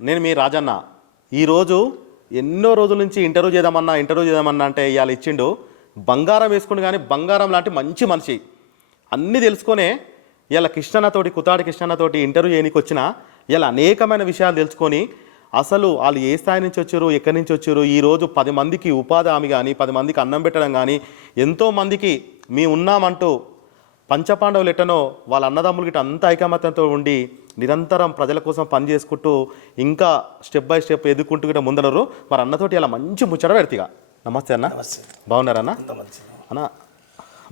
నేను మీ రాజన్న. ఈరోజు ఎన్నో రోజుల నుంచి ఇంటర్వ్యూ చేద్దామన్నా ఇంటర్వ్యూ చేద్దామన్నా అంటే ఇవాళ ఇచ్చిండు. బంగారం వేసుకుని కానీ బంగారం లాంటి మంచి మనిషి. అన్నీ తెలుసుకొనే ఇలా కృష్ణన్నతోటి కుతాడి కృష్ణన్నతోటి ఇంటర్వ్యూ చేయనికి వచ్చిన ఇలా అనేకమైన విషయాలు తెలుసుకొని అసలు వాళ్ళు ఏ స్థాయి నుంచి వచ్చారు ఎక్కడి నుంచి వచ్చారు ఈరోజు పది మందికి ఉపాధి హామీ కానీ పది మందికి అన్నం పెట్టడం కానీ ఎంతోమందికి మేము మీ ఉన్నామంటూ పంచపాండవులు ఎట్టనో వాళ్ళ అన్నదమ్ములకి ఇట్ట అంత ఐకమత్యంతో ఉండి నిరంతరం ప్రజల కోసం పని చేసుకుంటూ ఇంకా స్టెప్ బై స్టెప్ ఎదుర్కొంటూ కూడా ముందరరు మరి అన్నతోటి అలా మంచి ముచ్చట పెడతీగా నమస్తే అన్న. బాగున్నారా అన్న? అన్న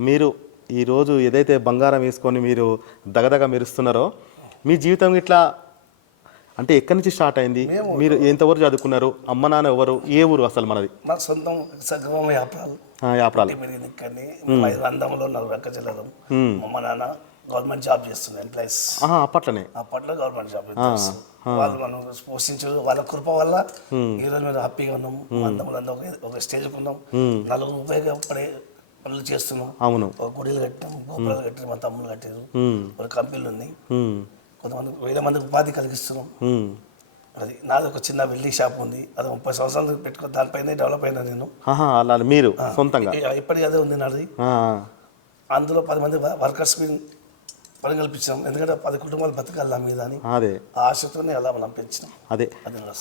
మీరు ఈరోజు ఏదైతే బంగారం వేసుకొని మీరు దగదగ మెరుస్తున్నారో మీ జీవితం ఇట్లా అంటే ఎక్కడి నుంచి స్టార్ట్ అయింది? మీరు ఎంతవరకు చదువుకున్నారు? అమ్మ నాన్న ఎవరు? ఏ ఊరు అసలు మనది? మాకు సొంతం యాప్రాలు. పెరిగింది. ఇక్కడిని ఐదు వందములో నలుగురు అక్క చెల్లెలు. మా నాన్న గవర్నమెంట్ జాబ్ చేస్తుంది ఎంప్లాయీస్. అప్పట్లోనే. అప్పట్లో గవర్నమెంట్ జాబ్ వాళ్ళు మనం పోషించారు వాళ్ళ కృప వల్ల ఈ రోజు మేము హ్యాపీగా ఉన్నాం. అందములందరూ ఒక ఒక స్టేజ్ ఉన్నాం. నలుగురు ఉపయోగపడే పనులు చేస్తున్నాం. అవును. ఒక గుడిలు కట్టాం గోపురాలు కట్టారు మా తమ్ముళ్ళు కట్టారు. ఒక కంపెనీలు ఉన్నాయి. కొంతమంది వేల మందికి ఉపాధి కలిగిస్తున్నాం. అది నాది ఒక చిన్న వెల్డింగ్ షాప్ ఉంది. అది ముప్పై సంవత్సరాలు పెట్టుకో దానిపైన డెవలప్ అయినా నేను. అలా మీరు సొంతంగా? ఇప్పటికీ అదే ఉంది నాది. అందులో పది మంది వర్కర్స్కి పని కల్పించాం ఎందుకంటే పది కుటుంబాలు బతకాలి మీద అని అదే. ఆశతోనే అలా మనం పెంచినాం. అదే.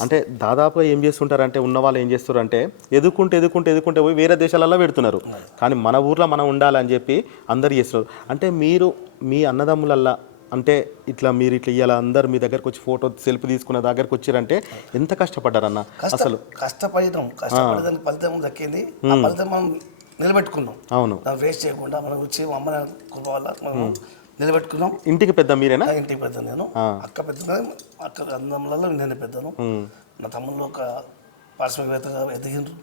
అంటే దాదాపుగా ఏం చేస్తుంటారంటే ఉన్న వాళ్ళు ఏం చేస్తారంటే ఎదుర్కొంటే ఎదుర్కొంటే ఎదుర్కొంటే పోయి వేరే దేశాలలో పెడుతున్నారు. కానీ మన ఊర్లో మనం ఉండాలని చెప్పి అందరు చేస్తున్నారు. అంటే మీరు మీ అన్నదమ్ములల్లా అంటే ఇట్లా మీరు ఇట్లా ఇవాళ అందరు మీ దగ్గరకు వచ్చి ఫోటో సెల్ఫీ తీసుకున్న దగ్గరకు వచ్చారంటే ఎంత కష్టపడ్డారన్న కష్ట అసలు కష్టపడినాం కష్టపడేదానికి ఫలితం దక్కింది. ఆ ఫలితం మనం నిలబెట్టుకున్నాం. అవును. వేస్ట్ చేయకుండా మనం వచ్చి మా అమ్మ నాన్న కృప వల్ల మనం నిలబెట్టుకున్నాం. ఇంటికి పెద్ద మీరేనా? ఇంటికి పెద్ద నేను. అక్క పెద్ద అక్క అందంలో నేను పెద్దను. నా తమ్ముళ్ళు ఒక పారిశ్రామికవేత్తగా ఎదిగిండ్రు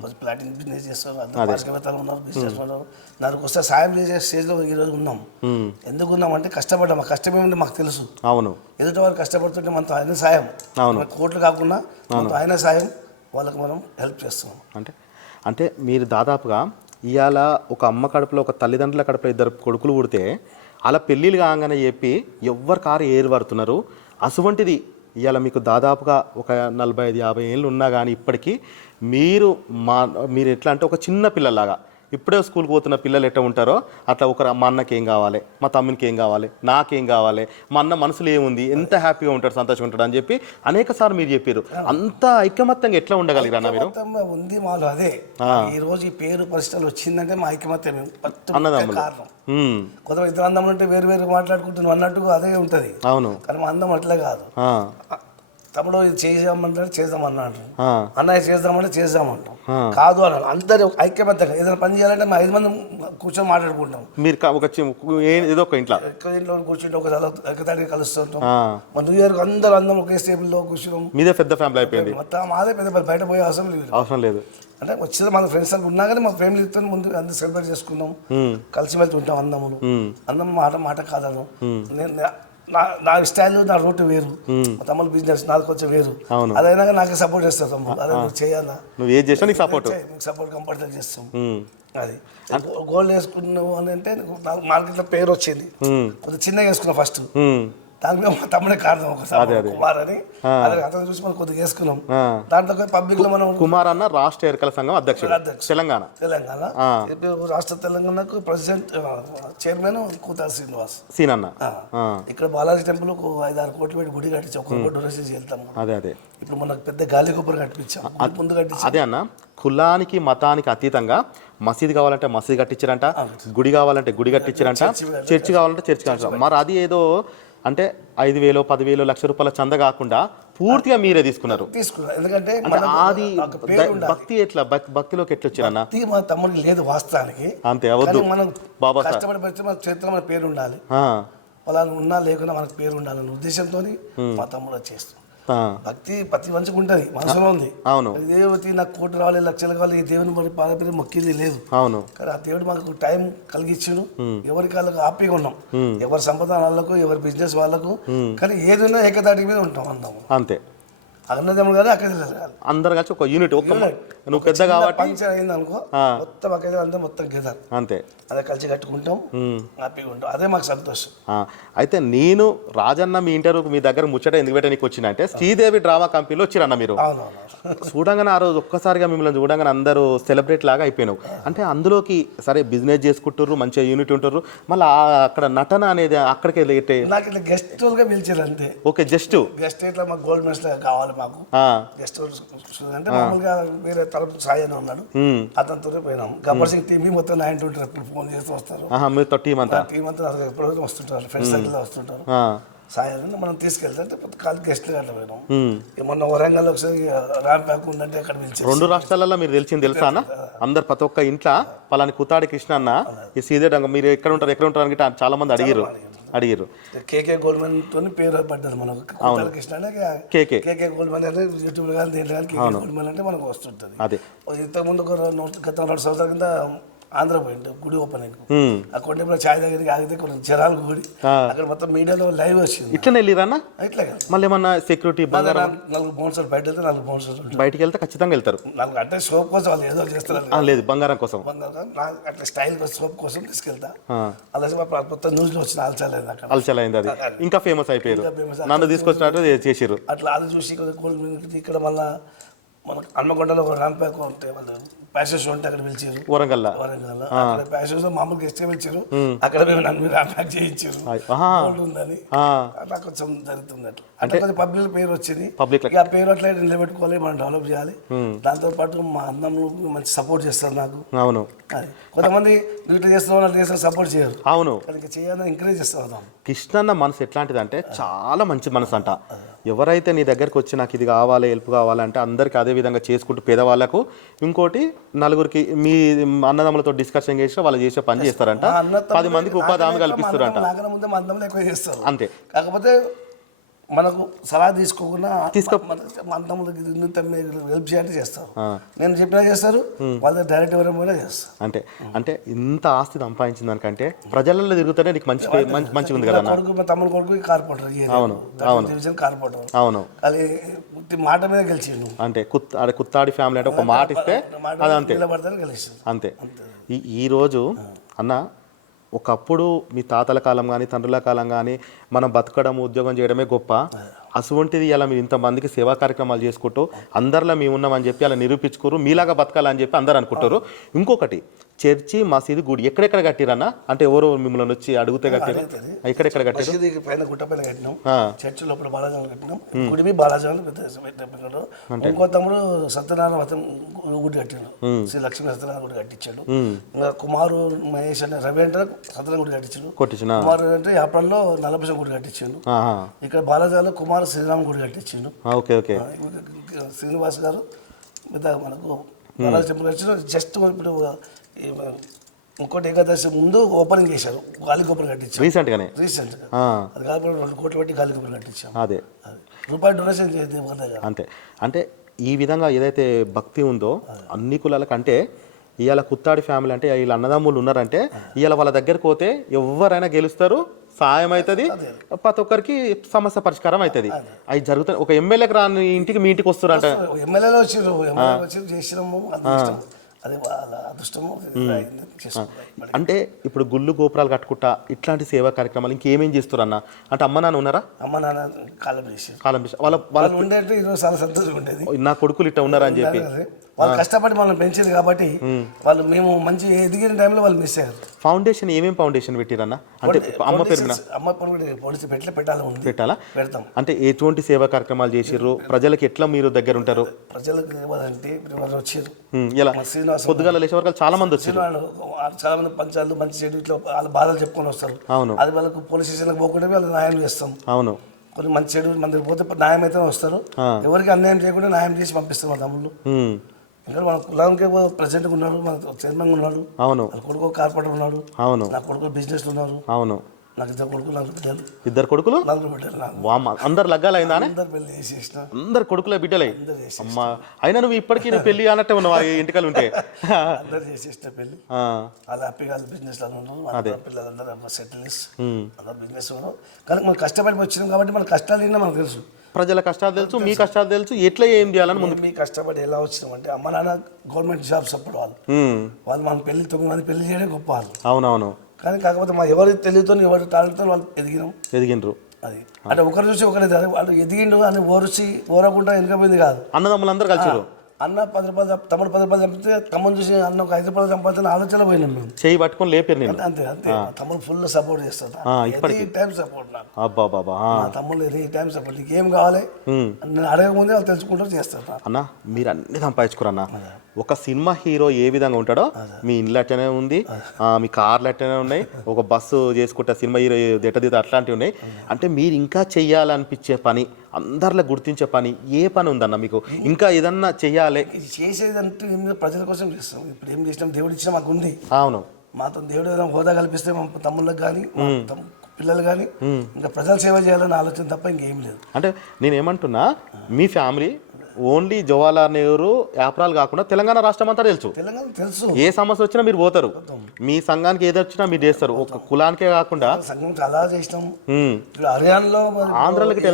కొంచెం ప్లాటింగ్ బిజినెస్ చేస్తారు అందరూ పారిశ్రామికవేత్తలు ఉన్నారు బిజినెస్ ఉన్నారు నాకు వస్తే సాయం చేసే స్టేజ్లో ఈరోజు ఉన్నాం. ఎందుకు ఉన్నాం అంటే కష్టపడ్డాం. కష్టం ఏమిటి మాకు తెలుసు. అవును. ఎదుటి వారు కష్టపడుతుంటే మనతో ఆయన సాయం. అవును. కోట్లు కాకుండా మనతో ఆయన సాయం వాళ్ళకి మనం హెల్ప్ చేస్తున్నాం. అంటే అంటే మీరు దాదాపుగా ఇవాళ ఒక అమ్మ కడుపులో ఒక తల్లిదండ్రుల కడుపులో ఇద్దరు కొడుకులు పుడితే అలా పెళ్ళిళ్ళు కాగానే చెప్పి ఎవ్వరు కారు ఏరు పడుతున్నారు. అటువంటిది ఇవాళ మీకు దాదాపుగా ఒక నలభై ఐదు యాభై ఏళ్ళు ఉన్నా కానీ ఇప్పటికీ మీరు మా మీరు ఎట్లా అంటే ఒక చిన్న పిల్లలాగా ఇప్పుడే స్కూల్కి పోతున్న పిల్లలు ఎట్లా ఉంటారో అట్లా ఒక మా అన్నకి ఏం కావాలి మా తమ్మునికి ఏం కావాలి నాకేం కావాలి మా అన్న మనసులో ఏముంది ఎంత హ్యాపీగా ఉంటాడు సంతోషంగా ఉంటాడు అని చెప్పి అనేక సార్లు మీరు చెప్పారు. అంత ఐకమత్యంగా ఎట్లా ఉండగలిగారా మీరు? ఉంది మాలో అదే. ఈ రోజు ఈ పేరు పరిస్థితులు వచ్చిందంటే మా ఐకమత్యం ఫస్ట్ అన్నదమ్ములు. కారణం. కొంతమంది ఇద్దరు అందం ఉంటే వేరు వేరు మాట్లాడుకుంటున్నాం అన్నట్టుగా అదే ఉంటుంది. అవును. కానీ మా అందం అట్లే కాదు. తమ్ముడు ఇది చేసామంటాడు చేద్దామన్నాడు. అన్నయ్య చేద్దామంటే చేద్దామంటాం. కాదు అన్నాడు. అందరు ఐక్యమత్యంగా ఏదైనా పని చేయాలంటే మా ఐదు మంది కూర్చొని మాట్లాడుకుంటాం. మీరు ఒక ఏదో ఒక ఇంట్లో. ఇంట్లో కూర్చుంటే ఒక ఎక్కదానికి కలుస్తుంటాం. మన న్యూ ఇయర్ అందరూ అందరం ఒకే టేబుల్లో కూర్చున్నాం. మీదే పెద్ద ఫ్యామిలీ అయిపోయింది. మొత్తం మాదే పెద్ద బయట పోయే అవసరం లేదు. అవసరం లేదు. అంటే వచ్చిన మన ఫ్రెండ్స్ అంతా ఉన్నా కానీ మా ఫ్యామిలీతో ముందు అందరూ సెలబ్రేట్ చేసుకున్నాం కలిసి వెళ్తూ ఉంటాం అందములు అందం మాట మాట కాదను నేను నా- నా స్టైల్ నా రూట్ వేరు. మా తమ్ముడు బిజినెస్ నాకు కొంచెం వేరు. అదైనా నాకే సపోర్ట్ చేస్తారు తమ్ముడు. అదే నువ్వు చేయాలా? నువ్వు ఏది చేసినా నీకు సపోర్ట్ నీకు సపోర్ట్ కంపల్సరీ చేస్తాం. అది. గోల్డ్ వేసుకున్నావు అని అంటే నాకు మార్కెట్లో పేరు వచ్చింది. కొద్దిగా చిన్నగా వేసుకున్నా ఫస్ట్ దానికి మా తమ్ముడే కారణం ఒకసారి కుమార్ అని. అతను చూసి మనం కొద్దిగా వేసుకున్నాం. దాంట్లో పబ్లిక్లో మనం కుమార్ అన్న రాష్ట్ర ఎరకల సంఘం అధ్యక్షుడు. తెలంగాణ. తెలంగాణ. రాష్ట్ర తెలంగాణకు ప్రెసిడెంట్ చైర్మన్ కూతారు శ్రీనివాస్. సీన్ అన్న ఇక్కడ బాలాజీ టెంపుల్ ఐదు ఆరు కోట్లు పెట్టి గుడి కట్టించి ఒక్క కోటి డొనేషన్ వెళ్తాం అదే అదే. ఇప్పుడు మనకు పెద్ద గాలి గొప్పలు కట్టించాం. ముందు కట్టించాం. అదే అన్న కులానికి మతానికి అతీతంగా మసీదు కావాలంటే మసీదు కట్టించారంట గుడి కావాలంటే గుడి కట్టించారంట చర్చి కావాలంటే చర్చి కట్టించారు మరి అది ఏదో అంటే ఐదు వేలు పదివేలు లక్ష రూపాయల చంద కాకుండా పూర్తిగా మీరే తీసుకున్నారు. తీసుకున్నాం ఎందుకంటే ఆది భక్తి ఎట్లా? భక్- భక్తిలోకి ఎట్లా వచ్చారన్న భక్తి మా తమ్ముడికి లేదు వాస్తవానికి. అంతే అవద్దు. మనం బాబా కష్టపడి పెడితే మన చరిత్ర మన పేరు ఉండాలి. ఉన్నా లేకున్నా మనకు పేరు ఉండాలనే ఉద్దేశంతో మా తమ్ముడు చేస్తాం భక్తి ప్రతి మంచిగా ఉంటుంది మనసులో ఉంది. అవును. దేవతి నాకు కోటి రావాలి లక్షలు కావాలి ఈ దేవుని మరి పాదపడి మొక్కింది లేదు. అవును. కానీ ఆ దేవుడు మాకు టైం కలిగించును ఎవరికి వాళ్ళకు హ్యాపీగా ఉన్నాం. ఎవరి సంపద వాళ్ళకు ఎవరి బిజినెస్ వాళ్ళకు. కానీ ఏదైనా ఏకదాటి మీద ఉంటాం అందాము అంతే. అన్నదమ్ముడు వెళ్ళాలి అందరు కలిసి ఒక యూనిట్ ఒక నువ్వు పెద్ద కాబట్టి అయింది అనుకో మొత్తం అక్కడ అంతా మొత్తం గెదర్. అంతే. అదే కలిసి కట్టుకుంటాం హ్యాపీగా ఉంటాం. అదే మాకు సంతోషం. అయితే నేను రాజన్న మీ ఇంటర్వ్యూకి మీ దగ్గర ముచ్చట ఎందుకు పెట్టడానికి వచ్చిన అంటే శ్రీదేవి డ్రామా కంపెనీలో వచ్చిరన్న మీరు. చూడంగానే ఆ రోజు ఒక్కసారిగా మిమ్మల్ని చూడంగానే అందరూ సెలబ్రేట్ లాగా అయిపోయినావు. అంటే అందులోకి సరే బిజినెస్ చేసుకుంటారు మంచిగా యూనిట్ ఉంటారు మళ్ళీ అక్కడ నటన అనేది అక్కడికి నాకు ఇట్లా గెస్ట్గా పిలిచారు అంతే. ఓకే జస్ట్ గెస్ట్ ఇట్లా మాకు గోల్డ్ మెడల్స్ కావాలి మాకు. గెస్ట్ అంటే మామూలుగా వేరే తరపు సాయి అని ఉన్నాడు అతనితోనే పోయినాం. గబ్బర్ సింగ్ టీం మొత్తం నైన్ టు ట్రిపుల్ ఫోన్ చేస్తూ వస్తారు. టీం అంతా? టీం అంతా అసలు ఎప్పుడో వస్తుంటారు. ఫ్రెండ్స్ సర్కిల్ వస్తుంటారు. ఆ, సాయి అని మనం తీసుకెళ్తే అంటే కాదు గెస్ట్లు అట్లా పోయినాం. మొన్న వరంగల్ ఒకసారి ర్యాంప్ బ్యాక్ ఉందంటే అక్కడ పిలిచారు రెండు రాష్ట్రాలలో మీరు తెలిసింది తెలుసా అన్న? అందరు ప్రతి ఒక్క ఇంట్లో పలాని కుతాడి కృష్ణ అన్న ఈ సీదే మీరు ఎక్కడ ఉంటారు ఎక్కడ ఉంటారు అని చాలా మంది అడిగిరు అడిగిరు కేకే గోల్డ్మెన్ తోని పేరు పడ్డది మనకు. కేకే. కేకే గోల్డ్మెన్ అంటే యూట్యూబ్ కానీ దేంట్లో కానీ కేకే గోల్డ్మెన్ అంటే మనకు వస్తుంటుంది. అదే. ఇంతకుముందు ఒక గత రెండు సంవత్సరాల కింద ఆంధ్ర పోయిండు గుడి ఓపెనింగ్ ఉమ్. ఆ కొండలో ఛాయ్ దగ్గరికి ఆగితే కొన్ని జనాలు గుడి అక్కడ మొత్తం మీడియాలో లైవ్ వచ్చింది. ఇట్లనే వెళ్ళిరన్న ఇట్లా కాదు. మళ్ళీ ఏమన్నా సెక్యూరిటీ బంగారం? నలుగురు బౌన్సర్ బయట వెళ్తే నలుగురు బౌన్సర్ బయటికి వెళ్తే ఖచ్చితంగా వెళ్తారు. నలుగురు అంటే షోప్ కోసం వాళ్ళు ఏదో చేస్తారు. లేదు బంగారం కోసం. బంగారు అట్లా స్టైల్ సోప్ కోసం తీసుకెళ్తా. అలాగే మొత్తం న్యూస్లో వచ్చిన ఆల్చాలేదు అక్కడ. అలచలైంది అది. ఇంకా ఫేమస్ అయిపోయారు. నన్ను తీసుకొచ్చినట్టు చేసిరు అట్లా అది చూసి ఇక్కడ మళ్ళా మనకు హన్మకొండలో ఒక ర్యాంప్ బ్యాక్ ఉంటే వాళ్ళు ప్యాసేజ్ ఉంటే అక్కడ పిలిచారు. వరంగల్లో. వరంగల్ అక్కడ ప్యాసేజ్ మామూలు గెస్ట్ పిలిచారు అక్కడ మేము నన్ను ర్యాంప్ బ్యాక్ చేయించారు ఉందని. అట్లా కొంచెం జరుగుతుంది అట్లా. అంటే కొంచెం పబ్లిక్ పేరు వచ్చింది. ఇక ఆ పేరు అట్లా నిలబెట్టుకోవాలి మనం డెవలప్ చేయాలి. దాంతో పాటు మా అన్నములు మంచి సపోర్ట్ చేస్తారు నాకు. అవును. కొంతమంది ఇట్లా చేస్తున్నావు అట్లా చేస్తారు సపోర్ట్ చేయరు. అవును. చేయాలని ఎంకరేజ్ చేస్తూ ఉన్నాం కృష్ణన్న మనసు ఎట్లాంటిది అంటే చాలా మంచి మనసు అంట. ఎవరైతే నీ దగ్గరికి వచ్చి నాకు ఇది కావాలి హెల్ప్ కావాలంటే అందరికి అదే విధంగా చేసుకుంటూ పేదవాళ్ళకు ఇంకోటి నలుగురికి మీ అన్నదమ్ములతో డిస్కషన్ చేసి వాళ్ళు చేసే పని చేస్తారంట. పది మందికి ఉపాధి హామీ కల్పిస్తారంట. అంతే. కాకపోతే మనకు సలహా తీసుకోకుండా ఇది ఇంత మీరు హెల్ప్ చేయాలంటే చేస్తారు. నేను చెప్పినా చేస్తారు వాళ్ళ డైరెక్ట్ ఎవరైనా చేస్తారు. అంటే అంటే ఇంత ఆస్తి సంపాదించిన దానికంటే ప్రజలలో తిరుగుతూనే నీకు మంచి మంచి ఉంది కదా కొడుకు మా తమ్ముడు కొడుకు కార్పొరేటర్ అవును, ఏరియాలో. డివిజన్ కార్పొరేటర్ అవును. అది మాట మీద గెలిచిండు. అంటే కుత్ అదే కుత్తాడి ఫ్యామిలీ అంటే ఒక మాట ఇస్తే అది అంతే. అంతే. ఈ ఈరోజు అన్న ఒకప్పుడు మీ తాతల కాలం కానీ తండ్రుల కాలం కానీ మనం బతకడం ఉద్యోగం చేయడమే గొప్ప. అటువంటిది ఇలా మీరు ఇంతమందికి సేవా కార్యక్రమాలు చేసుకుంటూ అందరిలో మేము ఉన్నామని చెప్పి అలా నిరూపించుకోరు. మీలాగా బతకాలని చెప్పి అందరు అనుకుంటారు. ఇంకొకటి చర్చి మసీదు గుడి. ఎక్కడెక్కడ కట్టిరన్న? అంటే ఎవరు మిమ్మల్ని వచ్చి అడిగితే కట్టిరా? ఎక్కడెక్కడ కట్టారు? పైన గుట్ట పైన కట్టినాం. చర్చి లోపల బాలాజీ కట్టినాం. గుడివి బాలాజీ పెట్టాడు ఇంకో తమ్ముడు సత్యనారాయణ వ్రతం గుడి కట్టిండు. శ్రీ లక్ష్మీ సత్యనారాయణ గుడి కట్టించాడు. ఇంకా కుమారు మహేష్ అనే రవి అంటే సత్యనారాయణ గుడి కట్టించాడు. కొట్టించిన? కుమారు అంటే యాప్రాల్లో నల్లభూషణ గుడి కట్టించాడు. ఇక్కడ బాలాజీలో కుమార శ్రీరామ్ గుడి కట్టించిండు. శ్రీనివాస్ గారు మిగతా మనకు బాలాజీ టెంపుల్ వచ్చిన జస్ట్ ఇప్పుడు ఇంకోటి ఏకాదశి ముందు ఓపెనింగ్ చేశారు. గాలి గోపురం కట్టించారు. రీసెంట్గానే రీసెంట్గా ఆ, అది కాకపోతే రెండు కోట్లు పెట్టి గాలి గోపురం కట్టించాం. అదే. రూపాయి డొనేషన్ అంతే. అంటే ఈ విధంగా ఏదైతే భక్తి ఉందో అన్ని కులాలకు అంటే ఇవాళ కుత్తాడి ఫ్యామిలీ అంటే వీళ్ళ అన్నదమ్ములు ఉన్నారంటే ఇవాళ వాళ్ళ దగ్గరికి పోతే ఎవరైనా గెలుస్తారు సాయం అవుతుంది ప్రతి ఒక్కరికి సమస్య పరిష్కారం అవుతుంది అవి జరుగుతాయి ఒక ఎమ్మెల్యేకి రాని ఇంటికి మీ ఇంటికి వస్తారంట. ఎమ్మెల్యేలో వచ్చిర్రు. ఎమ్మెల్యే వచ్చి చేసినాము అది వాళ్ళ అదృష్టము. అంటే ఇప్పుడు గుళ్ళు గోపురాలు కట్టుకుంటా ఇట్లాంటి సేవా కార్యక్రమాలు ఇంకేమేం చేస్తారు అన్న అంటే అమ్మ నాన్న ఉన్నారా? అమ్మ నాన్న కాలం చేసి కాలం వాళ్ళ వాళ్ళ వాళ్ళు ఉండేట్టు ఈరోజు చాలా సంతోషంగా ఉండేది. నా కొడుకులు ఇట్లా ఉన్నారా అని చెప్పి. వాళ్ళు కష్టపడి మనల్ని పెంచింది కాబట్టి వాళ్ళు మేము మంచి ఎదిగిన టైంలో వాళ్ళు మిస్ అయ్యారు. ఫౌండేషన్ ఏమేం ఫౌండేషన్ పెట్టిరన్న? అంటే అమ్మ పేరు అమ్మ పొడి పోలీసు పెట్ల పెట్టాలి ఉంది. పెట్టాలా? పెడతాం. అంటే ఎటువంటి సేవా కార్యక్రమాలు చేసిర్రు? ప్రజలకు ఎట్లా మీరు దగ్గర ఉంటారు? ప్రజలకు ఇవ్వాలంటే వచ్చారు శ్రీనివాస్ పొద్దుగాల లేచే వరకు చాలా మంది వచ్చారు చాలా మంది పంచాలు మంచి చెడు ఇట్లా వాళ్ళ బాధలు చెప్పుకొని వస్తారు. అవును. అది వాళ్ళకు పోలీస్ స్టేషన్కి పోకుండా వాళ్ళు న్యాయం చేస్తాం. అవును. కొన్ని మంచి చెడు మందికి పోతే న్యాయం అయితే వస్తారు ఎవరికి అన్యాయం చేయకుండా న్యాయం చేసి పంపిస్తారు మా తమ్ముళ్ళు. ఇంకా మన కులానికి ప్రెసిడెంట్ ఉన్నాడు మన చైర్మన్ ఉన్నాడు అవును. వాళ్ళ కొడుకు కార్పొరేటర్ ఉన్నాడు. అవును. నా కొడుకు బిజినెస్ ఉన్నారు. అవును. నాకు ఇద్దరు కొడుకు నలుగురు బిడ్డలు. ఇద్దరు కొడుకులు? నలుగురు బిడ్డలు నాకు. వామ్మ అందరు లగ్గాలైందానే అందరు పెళ్ళి చేసేసిన. అందరు కొడుకులే బిడ్డలే. అందరు చేసి అమ్మా అయినా నువ్వు ఇప్పటికీ నువ్వు పెళ్ళి అన్నట్టే ఉన్నావు ఆ ఇంటికలు ఉంటే? అందరు చేసేసిన పెళ్ళి. ఆ, వాళ్ళు హ్యాపీగా బిజినెస్లో ఉన్నారు. అందరు పిల్లలందరూ సెటిల్స్ అందరు బిజినెస్ ఉన్నారు. కానీ మనం కష్టపడి వచ్చినాం కాబట్టి మన కష్టాలు ఏంటో మనకు తెలుసు. ప్రజల కష్టాలు తెలుసు మీ కష్టాలు తెలుసు ఎట్లా ఏం చేయాలని ముందు మీ కష్టపడి ఎలా వచ్చినామంటే అమ్మ నాన్న గవర్నమెంట్ జాబ్స్ అప్పుడు వాళ్ళు. వాళ్ళు మన పెళ్ళి తొమ్మిది మంది పెళ్ళి చేయడం గొప్ప వాళ్ళు. అవునవును. కానీ కాకపోతే మా ఎవరి తెలియతో ఎవరి టాలెంట్తో వాళ్ళు ఎదిగినాం. ఎదిగిండ్రు. అది. అంటే ఒకరు చూసి ఒకరు. వాళ్ళు ఎదిగిండు అని ఓర్చి ఓరకుండా వెనకపోయింది కాదు. అన్నదమ్ములందరూ కలిసిరు అన్న పది రూపాయలు తమ్ముడు పది రూపాయలు చంపితే తమ్ముడు చూసి అన్న ఒక ఐదు రూపాయలు చంపాలని ఆలోచన పోయినాం మేము. చేయి పట్టుకొని లేపారు నేను అంతే అంతే తమ్ముడు ఫుల్ సపోర్ట్ చేస్తాడు. ఎనీ టైం సపోర్ట్ నాకు. అబ్బా బాబా తమ్ముడు ఎనీ టైం సపోర్ట్ నీకు ఏం కావాలి? నేను అడగక ముందే వాళ్ళు తెలుసుకుంటూ చేస్తారు. అన్న మీరు అన్ని సంపాదించుకురన్న ఒక సినిమా హీరో ఏ విధంగా ఉంటాడో మీ ఇండ్లు అట్టనే ఉంది మీ కార్లు అట్టనే ఉన్నాయి ఒక బస్సు చేసుకుంటే సినిమా హీరో దిట్టదిద్ద అట్లాంటివి ఉన్నాయి. అంటే మీరు ఇంకా చెయ్యాలనిపించే పని అందరిలో గుర్తించే పని ఏ పని ఉందన్న మీకు? ఇంకా ఏదన్నా చెయ్యాలి? ఇది చేసేదంటే ఏం లేదు, ప్రజల కోసం చేస్తాం. ఇప్పుడు ఏం చేసినాం? దేవుడు ఇచ్చిన మాకు ఉంది అవును. మాతో దేవుడు ఏదైనా హోదా కల్పిస్తే మా తమ్ముళ్ళకి కానీ పిల్లలు కానీ ఇంకా ప్రజల సేవ చేయాలని ఆలోచన తప్ప ఇంకేం లేదు. అంటే నేను ఏమంటున్నా మీ ఫ్యామిలీ ఓన్లీ జవహర్లాల్ నెహ్రూ యాప్రాలు కాకుండా తెలంగాణ రాష్ట్రం అంతా తెలుసు. తెలంగాణ తెలుసు. ఏ సమస్య వచ్చినా మీరు పోతారు. మీ సంఘానికి ఏది వచ్చినా మీరు చేస్తారు. ఒక కులానికే కాకుండా సంఘం చాలా చేసినాం. హర్యానాలో ఆంధ్రాలోకి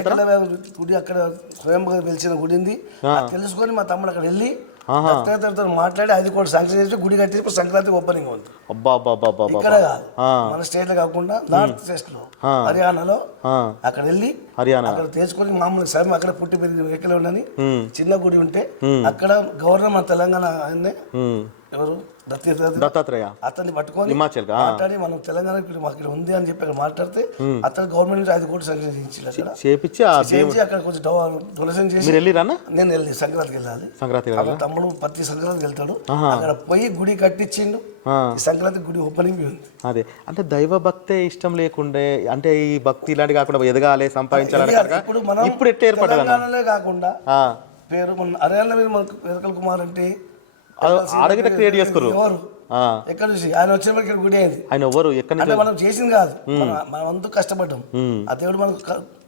గుడి అక్కడ స్వయంగా వెలిసిన గుడి ఉంది. తెలుసుకొని మా తమ్ముడు అక్కడ వెళ్ళి దత్తాత్రేయతో మాట్లాడి అది కూడా శాంక్షన్ చేసి గుడి కట్టి సంక్రాంతి ఓపెనింగ్ ఉంది అబ్బా. ఇక్కడ కాదు. మన స్టేట్లో కాకుండా నార్త్ వెస్ట్లో హర్యానాలో అక్కడ వెళ్ళి హర్యానా. అక్కడ తెలుసుకొని మామూలు సరే అక్కడ పుట్టి పెరిగిన ఎక్కడ ఉండని చిన్న గుడి ఉంటే అక్కడ గవర్నర్ మన తెలంగాణ ఎవరు? దత్తాత్రేయ? అతన్ని పట్టుకొని హిమాచల్ మాట్లాడి మనం తెలంగాణ ఇక్కడ ఉంది అని చెప్పి అక్కడ మాట్లాడితే అతను గవర్నమెంట్ నుంచి ఐదు కోట్లు చేయించారు అక్కడ. చేపించి ఆ చేయించి అక్కడ కొంచెం డొనేషన్ చేసి మీరు వెళ్ళిరన్నా నేను వెళ్ళి సంక్రాంతికి వెళ్ళాలి. సంక్రాంతి తమ్ముడు ప్రతి సంక్రాంతికి వెళ్తాడు. అక్కడ పోయి గుడి కట్టించిండు. సంక్రాంతి గుడి ఓపెనింగ్ ఉంది. అదే. అంటే దైవ భక్తే ఇష్టం లేకుండే అంటే ఈ భక్తి ఇలాంటి కాకుండా ఎదగాలి సంపాదించాలని కాక ఇప్పుడు మనం ఇప్పుడు ఎట్లా తెలంగాణలో కాకుండా పేరు మన హర్యానా మీద మనకు వెరకల్ కుమార్ అంటే ఆడగిట క్రియేట్ ఆ, ఎక్కడ చూసి ఆయన వచ్చిన ఇక్కడ గుడి అయింది. ఆయన ఎవరు? ఎక్కడి నుంచి అంటే మనం చేసింది కాదు. మనం అంతా కష్టపడ్డాం. ఆ దేవుడు మనకు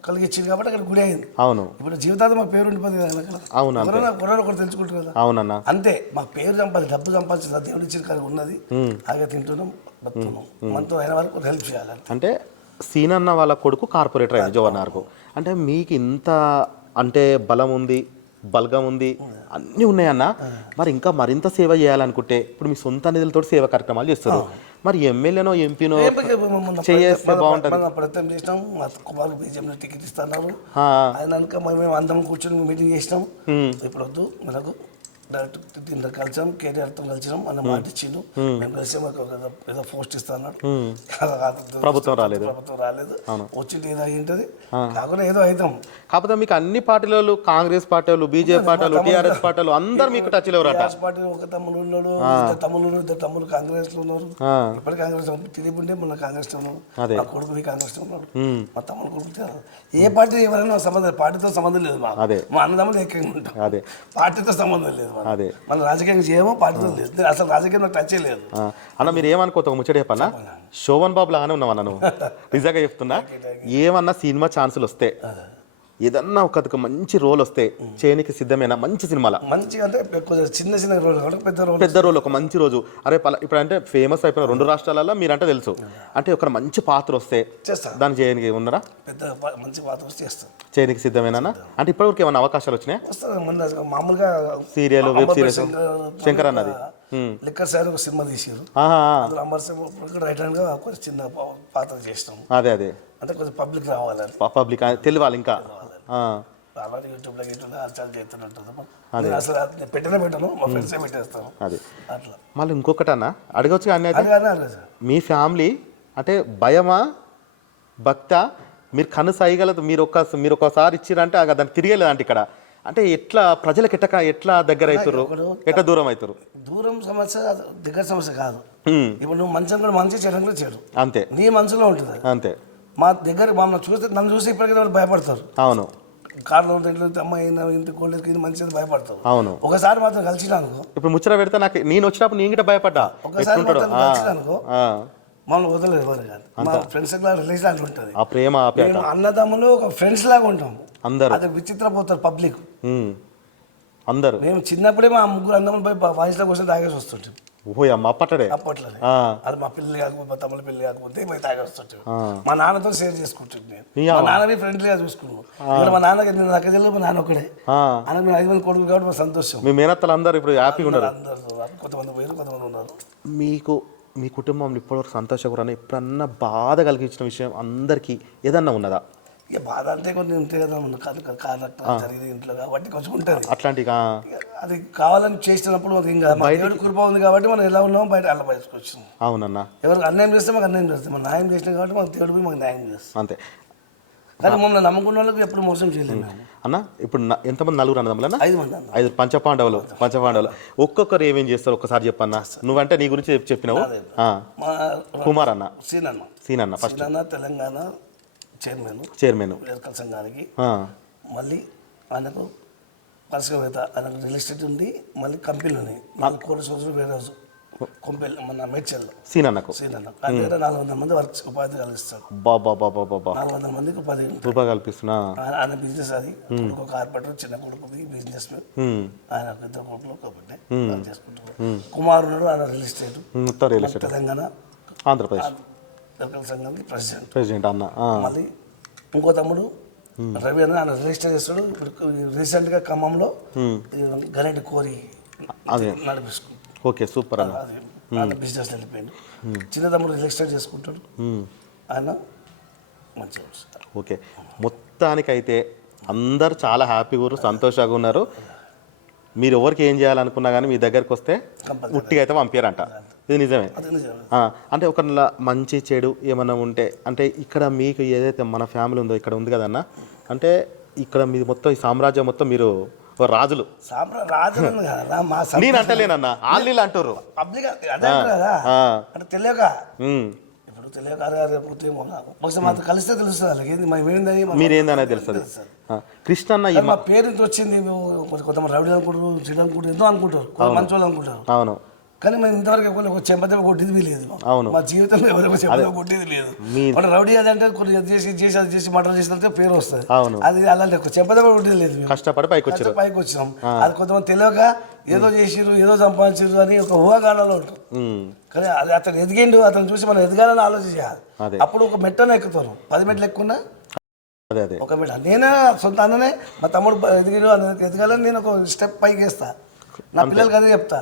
కలిగించింది కాబట్టి అక్కడ గుడి అయింది. అవును. ఇప్పుడు జీవితాంతం మా పేరు ఉండిపోతుంది కదా అవును ఎవరైనా ఒకరు తెలుసుకుంటారు కదా. అవునన్న. అంతే. మాకు పేరు సంపాదించి డబ్బు సంపాదించింది దేవుడు ఇచ్చిన కాదు ఉన్నది. అలాగే తింటున్నాం బతున్నాం మనతో అయిన వాళ్ళకి హెల్ప్ చేయాలి అంటే సీనన్న వాళ్ళ కొడుకు కార్పొరేటర్ అయింది జవహర్లాల్కు అంటే మీకు ఇంత అంటే బలం ఉంది బలగం ఉంది. అన్నీ ఉన్నాయన్న. మరి ఇంకా మరింత సేవ చేయాలనుకుంటే ఇప్పుడు మీ సొంత నిధులతో సేవ కార్యక్రమాలు చేస్తారు. మరి ఎమ్మెల్యేనో ఎంపీనో చేస్తే బాగుంటది. ప్రయత్నం చేసినాం. మా కుమార్ బీజేపీ టికెట్ ఇస్తున్నారు. ఆయన మేము అందరం కూర్చొని మీటింగ్ చేసినాం. ఇప్పుడు వద్దు మనకు డైరెక్ట్ దీంట్లో కలిసాం కేటీఆర్తో కలిసినాం అన్న మాట ఇచ్చిండు. మేము. కలిసి ఏదో- పోస్ట్ ఇస్తా అన్నాడు ప్రభుత్వం రాలేదు ప్రభుత్వం రాలేదు? వచ్చింది ఏదో అయ్యింటది. కాకుండా ఏదో అవుతాం కాకపోతే మీకు అన్ని పార్టీల కాంగ్రెస్ పార్టీ వాళ్ళు బీజేపీ పార్టీ వాళ్ళు టీఆర్ఎస్ పార్టీ వాళ్ళు అందరు మీకు టచ్ కాంగ్రెస్ పార్టీ ఒక తమ్ముడు ఉన్నాడు తమ్ముళ్ళు ఇద్దరు తమ్ముళ్ళు కాంగ్రెస్లో ఉన్నారు ఇప్పటి కాంగ్రెస్ టీడీపీ ఉంటే మన కాంగ్రెస్లో ఉన్నాడు. మా కొడుకు కాంగ్రెస్లో ఉన్నాడు. మా తమ్ముడు కొడుకు. ఏ పార్టీ ఎవరైనా సంబంధం లేదు. పార్టీతో సంబంధం లేదు అదే. మా అన్నదమ్ములు ఏకంగా ఉంటాం. అదే. పార్టీతో సంబంధం లేదు. అదే. మన రాజకీయం చేయమో నేను అసలు రాజకీయంలో టచ్ లేదు. అన్న మీరు ఏమనుకోతా ముచ్చట చెప్పన్నా శోభన్ బాబు లాగానే ఉన్నావన్న నువ్వు నిజంగా చెప్తున్నా. ఏమన్నా సినిమా ఛాన్సులు వస్తే ఏదన్నా ఒక మంచి రోల్ వస్తే చేయనికి సిద్ధమేనా? మంచి సినిమాల? మంచి అంటే చిన్న చిన్న కాబట్టి పెద్ద రోజులు పెద్ద రోల్ ఒక మంచి రోజు. అరే పలా ఇప్పుడు అంటే ఫేమస్ అయిపోయిన రెండు రాష్ట్రాలలో మీరంటే తెలుసు. అంటే ఒక మంచి పాత్ర వస్తే దాన్ని చేయడానికి ఉన్నారా పెద్ద మంచి పాత్ర వస్తే చేస్తాం. చేయడానికి సిద్ధమేనా అంటే ఇప్పటివరకు ఏమైనా అవకాశాలు వచ్చినాయి? మామూలుగా సీరియల్ వెబ్ సిరీస్ శంకర్- అన్నది లిక్కర్ సార్ ఒక సినిమా తీసారు అంబర్ సింగ్ రైట్ హ్యాండ్గా చిన్న పాత్ర చేసినాం. అదే అదే. అంటే కొంచెం పబ్లిక్ రావాలని. పబ్లిక్ తెలియాలి ఇంకా. ఆ, అలానే యూట్యూబ్లో యూట్యూబ్లో అర్చాలు చేస్తున్నట్టు నేను అసలు అది నేను పెట్టినా పెట్టను మా ఫ్రెండ్సే పెట్టేస్తాను అదే. అట్లా. మళ్ళీ ఇంకొకటి అన్న అడగచ్చు అన్నీ అయితే? అది కానీ మీ ఫ్యామిలీ అంటే భయమా భక్త? మీరు కను సైగలదు మీరు ఒక మీరు ఒకసారి ఇచ్చిరంటే దాన్ని తిరిగేలేదు అంటే ఇక్కడ. అంటే ఎట్లా ప్రజలకు ఎట్ట ఎట్లా దగ్గర అవుతారు ఎట్లా దూరం అవుతారు దూరం సమస్య దగ్గర సమస్య కాదు. ఇప్పుడు నువ్వు మంచం కూడా మంచి చెడు కూడా చెడు అంతే. నీ మనసులో ఉంటుంది. అంతే. మా దగ్గర మమ్మల్ని చూస్తే నన్ను చూసి ఇప్పటికీ వాళ్ళు భయపడతారు. అవును. కార్లో ఇంట్లో అమ్మాయి ఇంటి కోళ్ళకి మంచిది భయపడతారు అవును. ఒకసారి మాత్రం కలిసిన అనుకో ఇప్పుడు ముచ్చట పెడితే నాకు నేను వచ్చినప్పుడు నేను గిట్ట భయపడ్డా. ఒకసారి ఎట్లుంటాడు మాత్రం కలిసిన అనుకో ఆ, మమ్మల్ని వదలరు ఎవరు కానీ మా ఫ్రెండ్స్ రిలేషన్ అట్లా ఉంటుంది. ఆ ప్రేమ మేము అన్నదమ్ములు ఒక ఫ్రెండ్స్ లాగా ఉంటాం. అందరు. అది విచిత్రపోతారు పబ్లిక్ అందరు. మేము చిన్నప్పుడే మా ముగ్గురు అన్నములు పోయి వాయిస్లో కోసం తాగేసి వస్తుంటాం. ఓయ్ అమ్మ అప్పట్లోనే. ఆ. అది మా పిల్లలు కాకపోతే మా తమ్ముళ్ళ పిల్లలు కాకపోతే పోయి తాగి వస్తుంటాడు. మా నాన్నతో షేర్ చేసుకుంటాడు నేను. మా నాన్నని ఫ్రెండ్లీగా చూసుకున్నాను ఇక్కడ మా నాన్నకి నేను నాకు తెలియదు మా నాన్న ఒకడే. ఆయన మేము ఐదు మంది కొడుకు కాబట్టి మా సంతోషం. మీ మేనత్తలు అందరూ ఇప్పుడు హ్యాపీగా ఉన్నారు. అందరూ కొంతమంది పోయారు కొంతమంది ఉన్నారు. మీకు మీ కుటుంబంలో ఇప్పటివరకు సంతోషకరమైన ఎప్పుడన్నా బాధ కలిగించిన విషయం అందరికీ ఏదన్నా ఉన్నదా? ఇక బాధ అంటే కొన్ని ఉంటాయి కదా మన కాదు కారణం జరిగింది ఇంట్లో కాబట్టి కొంచెం ఉంటుంది. అట్లాంటి అది కావాలని చేసినప్పుడు అది ఇంకా దేవుడి కృప ఉంది కాబట్టి మనం ఎలా ఉన్నామో బయట అల్ల బయటకు అవునన్నా. ఎవరికి అన్యాయం చేస్తే మాకు అన్యాయం చేస్తాం మనం న్యాయం చేసినాం కాబట్టి మాకు దేవుడు పోయి మాకు న్యాయం చేస్తాం అంతే. కానీ మమ్మల్ని నమ్ముకున్న వాళ్ళకి ఎప్పుడు మోసం చేయలేము మేము. అన్న ఇప్పుడు ఎంతమంది నలుగురు అన్నదమ్ములన్నా? ఐదు మంది ఐదు పంచపాండవులు పంచపాండవులు. ఒక్కొక్కరు ఏమేం చేస్తారు? ఒక్కసారి చెప్పన్నా. నువ్వంటే నీ గురించి చెప్పి- చెప్పినావు? కుమార్ అన్న. సీనన్న. సీన్ అన్న ఫస్ట్. సీనన్న తెలంగాణ చైర్మన్ చైర్మన్. ఎలకల సంఘానికి. మళ్ళీ ఆయనకు పరిశ్రమవేత్త ఆయనకు రియల్ ఎస్టేట్ ఉంది మళ్ళీ కంపెనీలు ఉన్నాయి. కోటి సంవత్సరం వేరే రోజు కొంపెల్లి మన మేడ్చల్లో సీన్ అన్నకు సీనన్న. ఆయన దగ్గర నాలుగు వందల మంది వర్క్ ఉపాధి కలిగిస్తారు బాబా బాబా బాబా నాలుగు వందల మందికి ఉపాధి. రూపాయ కల్పిస్తున్నా? ఆయన బిజినెస్ అది. కొడుకు కార్పొరేటర్ చిన్న కొడుకుది బిజినెస్ ఆయన ఇద్దరు కొడుకులు కాబట్టి చేసుకుంటారు కుమారుడు ఆయన real estate real estate Telangana. Andhra Pradesh. ఎలకల సంఘానికి ప్రెసిడెంట్ ప్రెసిడెంట్ అన్న మళ్ళీ ఇంకో తమ్ముడు రవి అని ఆయన రిజిస్టర్ చేస్తాడు. ఇప్పుడు రీసెంట్గా ఖమ్మంలో గరెంటి కోరి నడిపిస్తుంది. ఓకే సూపర్ అన్న. ఆయన బిజినెస్ వెళ్ళిపోయింది చిన్న తమ్ముడు రిజిస్టర్ చేసుకుంటాడు. ఆయన మంచిగా. ఓకే. మొత్తానికైతే అందరు చాలా హ్యాపీగా ఉన్నారు సంతోషంగా ఉన్నారు. మీరు ఎవరికి ఏం చేయాలనుకున్నా కానీ మీ దగ్గరికి వస్తే. ఉట్టిగా అయితే పంపారంట ఇది నిజమే. అంటే ఒక మంచి చెడు ఏమన్నా ఉంటే అంటే ఇక్కడ మీకు ఏదైతే మన ఫ్యామిలీ ఉందో ఇక్కడ ఉంది కదన్న అంటే ఇక్కడ మీది మొత్తం ఈ సామ్రాజ్యం మొత్తం మీరు రాజులు. నేను అంటలేనన్న వాళ్ళు అంటారు తెలియక. ఇప్పుడు తెలియక బహుశా మాతో కలిస్తే తెలుస్తుంది వాళ్ళకి. ఏంది మేము ఏందని మా- మీరేందనేది తెలుస్తుంది. కృష్ణ అన్న మా పేరు వచ్చింది కొంతమంది రౌడీ అనుకుంటారు చెడు అనుకుంటారు ఎంతో అనుకుంటారు. మంచి వాళ్ళు అనుకుంటారు. అవును. కానీ మేము ఇంతవరకు ఎవరికి చెంపదెబ్బ కొట్టింది లేదు. అవును. మా జీవితంలో ఎవరికి చెంపదెబ్బ కొట్టింది లేదు మన రౌడీ అది అంటే కొన్ని చేసి చేసి అది చేసి మటర్ చేసినంటే పేరు వస్తుంది. అవును. అది అలాంటి చెంపదెబ్బ కొట్టింది లేదు కష్టపడి పైకి వచ్చారు పైకి వచ్చినాం అది కొంతమంది తెలియక ఏదో చేసిరు ఏదో సంపాదించారు అని ఒక ఊహాగానాలు ఉమ్, కానీ అది అతను ఎదిగిండు అతను చూసి మనం ఎదగాలని ఆలోచించాలి. అప్పుడు ఒక మెట్టను ఎక్కుతాను పది మెట్లు ఎక్కున్నా అదే అదే. ఒక మెట్ట. నేనే సొంత అన్ననే మా తమ్ముడు ఎదిగిండు ఎదగాలని నేను ఒక స్టెప్ పైకి వేస్తా. నా పిల్లలకి అదే చెప్తా.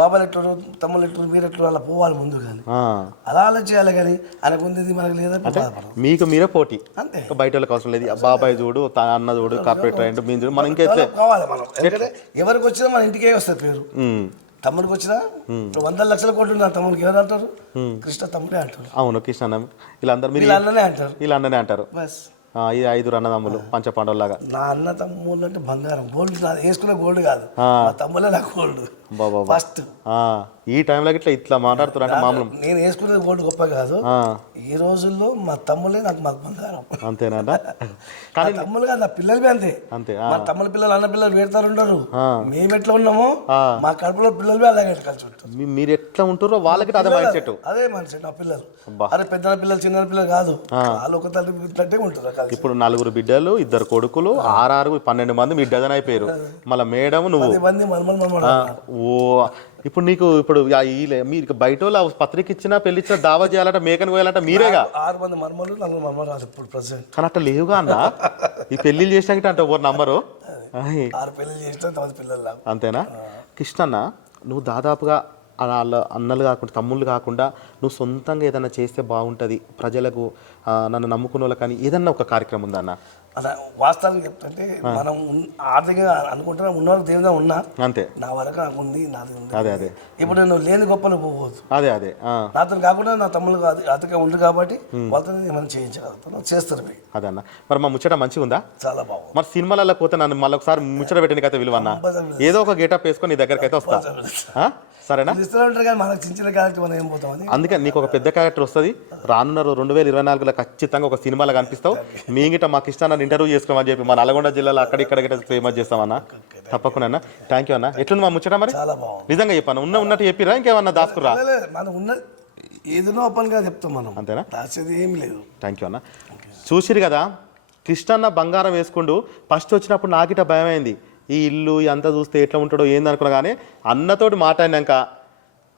బాబాలు ఎట్లు తమ్ముళ్ళు ఎట్లు మీరు ఎట్లు అలా పోవాలి ముందు కానీ. అలా ఆలోచించాలి కానీ ఆయనకు ఉంది మనకు బాధపడదు మీకు మీరే పోటీ. అంతే. ఇంకా బయట వాళ్ళకి అవసరం లేదు. బాబాయ్ చూడు అన్న చూడు కార్పొరేటర్ అయ్యిండు మేము చూడు మనం డెవలప్ కావాలి మనం? ఎందుకంటే ఎవరికి వచ్చినా మన ఇంటికే వస్తుంది పేరు. తమ్ముడికి వచ్చినా వందల లక్షల కోట్లు నా తమ్ముడికి. ఎవరు అంటారు? కృష్ణ తమ్ముడే అంటారు. అవును కృష్ణ అన్న. వీళ్ళందరూ మీరు అంటారు. అన్ననే అంటారు. బస్. ఈ ఐదుగురు అన్నదమ్ములు పంచ పాండవులాగా నా అన్న తమ్ముళ్ళు అంటే బంగారం గోల్డ్ నా వేసుకునే గోల్డ్ కాదు. మా తమ్ముళ్ళే నాకు గోల్డ్ బాబా ఫస్ట్ ఈ టైంలో ఇట్లా ఇట్లా మాట్లాడుతున్నారు అంటే మామూలు. నేను వేసుకునే గోల్డ్ గొప్ప కాదు. ఈ రోజుల్లో మా తమ్ముళ్ళే నాకు మాకు బంగారం. అంతేనా కానీ తమ్ముళ్ళు కాదు నా పిల్లలు అంతే. అంతే మా తమ్ముళ్ళ పిల్లలు అన్న పిల్లలు వేడతారు ఉండరు. మేము ఎట్లా ఉన్నామో మా కడుపులో పిల్లలు అలాగే కలిసి ఉంటారు. మీరు ఎట్లా ఉంటుర్రో వాళ్ళకి అదే మైండ్ సెట్ అదే మనిషి నా పిల్లలు. అరే పెద్ద పిల్లలు చిన్న పిల్లలు కాదు. వాళ్ళు ఒక తల్లి ఉంటారు ఇప్పుడు నలుగురు బిడ్డలు ఇద్దరు కొడుకులు ఆరారు పన్నెండు మంది మీ డజన్ అయిపోయారు. మళ్ళీ మేడం నువ్వు. ఓ ఇప్పుడు నీకు ఇప్పుడు మీరు బయట వాళ్ళు పత్రిక ఇచ్చినా పెళ్ళి ఇచ్చినా దావా చేయాలంటే మేకని పోయాలంటే మీరేగా? ఆరు మంది మనమలు నలుగురు మనమరాలు ఇప్పుడు ప్రజెంట్. కానీ అట్లా లేవుగా అన్న? ఈ పెళ్ళిళ్ళు చేసినాక అంటే ఎవరు నంబరు ఆరు పెళ్ళి చేసిన పిల్లలు అంతేనా? కృష్ణన్న నువ్వు దాదాపుగా వాళ్ళ అన్నలు కాకుండా తమ్ముళ్ళు కాకుండా నువ్వు సొంతంగా ఏదైనా చేస్తే బాగుంటుంది. ప్రజలకు నన్ను నమ్ముకున్న వాళ్ళకి కానీ ఏదన్నా ఒక కార్యక్రమం ఉందా అన్న? అలా వాస్తవానికి చెప్తుంటే మనం ఆర్థికంగా అనుకుంటున్నా ఉన్నవారు దేవుదా ఉన్నా అంతే. నా వరకు నాకు ఉంది నాది ఉంది. అదే అదే. ఇప్పుడు నేను లేని గొప్పలు పోవద్దు. అదే అదే నాతో కాకుండా నా తమ్ముళ్ళు అతగా ఉంది కాబట్టి వాళ్ళతో మనం చేయించగలుగుతాను చేస్తారు అదే అన్న. మరి మా ముచ్చట మంచిగా ఉందా? చాలా బాగుంది. మరి సినిమాలలో పోతే నన్ను మళ్ళీ ఒకసారి ముచ్చట పెట్టినకైతే విలువన్న ఏదో ఒక గెటప్ వేసుకొని నీ దగ్గరికి అయితే వస్తా ఆ? సరేనా? ఇస్తూనే ఉంటారు కానీ మనకు చిన్న చిన్న క్యారెక్టర్ మనం ఏం పోతామని అందుకే నీకు ఒక పెద్ద క్యారెక్టర్ వస్తుంది. రానున్న రెండు వేల ఇరవై నాలుగులో ఖచ్చితంగా ఒక సినిమాలో కనిపిస్తావు. మీ మాకు ఇష్టాన్ని ఇంటర్వ్యూ చేసుకోమని చెప్పి మా నల్గొండ జిల్లాలో అక్కడ ఇక్కడ గిట్ట ఫేమస్ చేస్తామన్నా. తప్పకుండా అన్న. థ్యాంక్ యూ అన్న. ఎట్లుంది మా ముచ్చట మరి? నిజంగా చెప్పాను? ఉన్న ఉన్నట్టు చెప్పిరా? ఇంకేమన్నా దాచుకురా లే, మనం ఉన్న ఏదైనా చెప్తాం మనం. అంతేనా? దాచేది ఏం లేదు. థ్యాంక్ యూ అన్న. చూసిరు కదా కృష్ణన్న బంగారం వేసుకుంటూ ఫస్ట్ వచ్చినప్పుడు నాకిట భయం అయింది ఈ ఇల్లు అంతా చూస్తే ఎట్లా ఉంటాడో ఏందనుకున్నా కానీ అన్నతోటి మాట్లాడినాక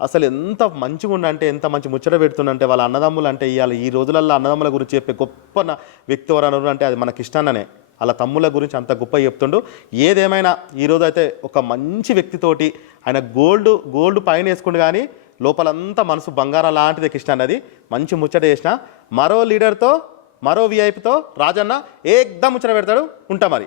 అసలు ఎంత మంచిగా ఉండంటే ఎంత మంచి ముచ్చట పెడుతుండంటే వాళ్ళ అన్నదమ్ములు అంటే ఇవాళ ఈ రోజులల్లో అన్నదమ్ముల గురించి చెప్పే గొప్ప వ్యక్తి ఎవరన్నారు అంటే అది మనకి ఇష్టాననే వాళ్ళ తమ్ముల గురించి అంత గొప్ప చెప్తుండు. ఏదేమైనా ఈరోజు అయితే ఒక మంచి వ్యక్తితోటి ఆయన గోల్డ్ గోల్డ్ పైన వేసుకుండు కానీ లోపలంతా మనసు బంగారం లాంటిది కృష్ణ అన్నది. మంచి ముచ్చట చేసిన. మరో లీడర్తో మరో విఐపితో రాజన్న ఏకదం ముచ్చట పెడతాడు. ఉంటా మరి.